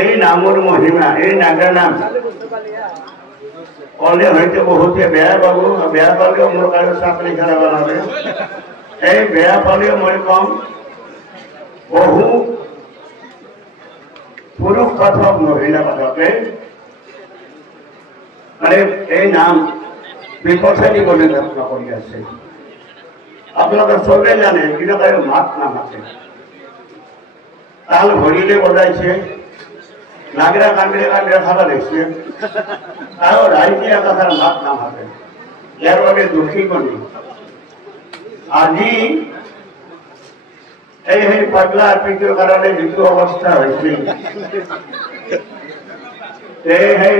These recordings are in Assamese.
এই নামৰ মহিমা, এই নাগা নাম কলে হয়তো বহুতে বেয়া পাব, বেয়া পালেও মোৰ কাৰো চাকৰি খেলাব নালাগে। এই বেয়া পালেও মই কম, বহু পুৰুষ পাঠক মহিলা পাঠকে মানে এই নাম বিপথে নিবলৈ যত্ন কৰি আছে। আপোনালোকে চবে জানে কিন্তু কাৰো মাত নামাতে, তাল ভৰিলে বজাইছে, নাগৰা কান্দিৰে কান্দিৰে খাবা লাগিছে, আৰু ৰাইজে একাষাৰ মাত নামাতে। ইয়াৰ বাবে দুখী কৰি আজি এই পাগলা আৰ্পিতৰ কাৰণে যিটো অৱস্থা হৈছিল, সেই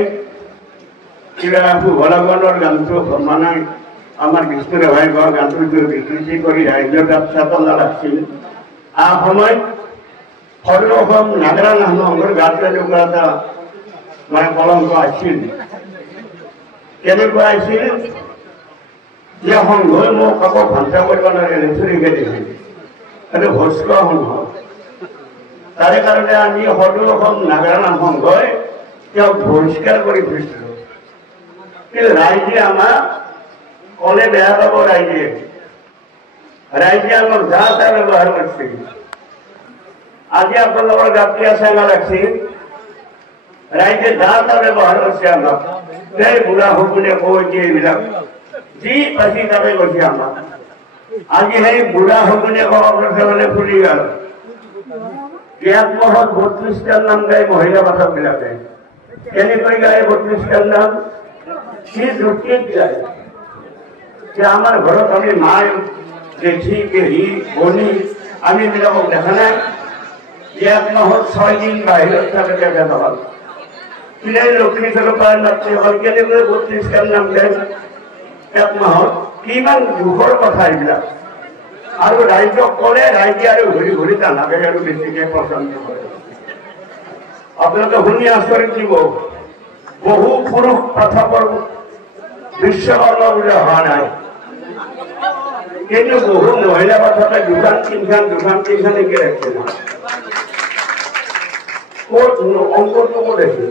কিবা ভগৱানৰ গানটো মানে আমাৰ বিষ্ণু ৰাভাই গোৱা গানটো বিকৃতি কৰি ৰাইজৰ গাত চেতনা লাগছিল। সময়ত সৰ্বসম নাগৰা নামৰ গাত এনেকুৱা এটা মানে কলংক আছিল। কেনেকুৱা আছিল যে সংঘই মোক আকৌ ভাঞ্চা কৰিব নোৱাৰে, চুৰিকে দিছিল। এইটো ভস্ক সংঘ। তাৰে কাৰণে আমি সৰ্বসম নাগৰা নাম সংঘই তেওঁক বহিষ্কাৰ কৰি থৈছিলো। কিন্তু ৰাইজে আমাক কলে বেয়া পাব, ৰাইজে আমাক যা তা ব্যৱহাৰ কৰিছিল। আজি আপোনালোকৰ গাঁৱতীয়া চেঙা লাগছি, ৰাইজে যা তা ব্যৱহাৰ কৰিছে আমাক। এই বুঢ়া শকুনে কৈ দিয়ে এইবিলাক যি পাইছি তাকে কৈছে আমাক। আজি সেই বুঢ়া শকুনে মানে ফুলি গেল। এক মাহত 32টাৰ নাম গায় মহিলা পাঠক বিলাকে। কেনেকৈ গায় 32টাৰ নাম? সি যুক্তিত গায় যে আমাৰ ঘৰত আমি মায়, জেঠি, পেহী, ভনী আমি এইবিলাকক দেখা নাই। এক মাহত 6 দিন বাহিৰত থাকে দেখা পাল। কিনে লক্ষ্মী চৰকাৰ নাতিসকল কেনেকৈ 32টাৰ নাম গায় এক মাহত? কিমান দুখৰ কথা এইবিলাক। আৰু ৰাইজক কলে ৰাইজে আৰু ঘূৰি ঘূৰি নালাগে আৰু বেছিকে পচন্দ কৰে। আপোনালোকে শুনি আচৰিত দিব, বহু পুৰুষ পাঠকৰ বিশ্বকৰ্মা বোলে হোৱা নাই, কিন্তু বহু মহিলা পাঠকে দুখান তিনখান একে ৰাখছে না। ক'ত অংকটো ক'ত আছে?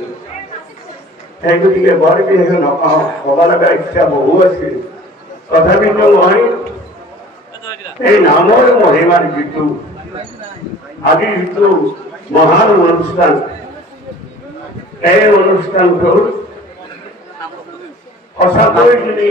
সেই গতিকে বৰ বিশেষ নকওঁ, হ'ব লগা ইচ্ছা বহু আছিল। তথাপিতো মই এই নামৰ মহিমাৰ যিটো আজি যিটো মহান অনুষ্ঠান, এই অনুষ্ঠানটো সঁচাকৈ যদি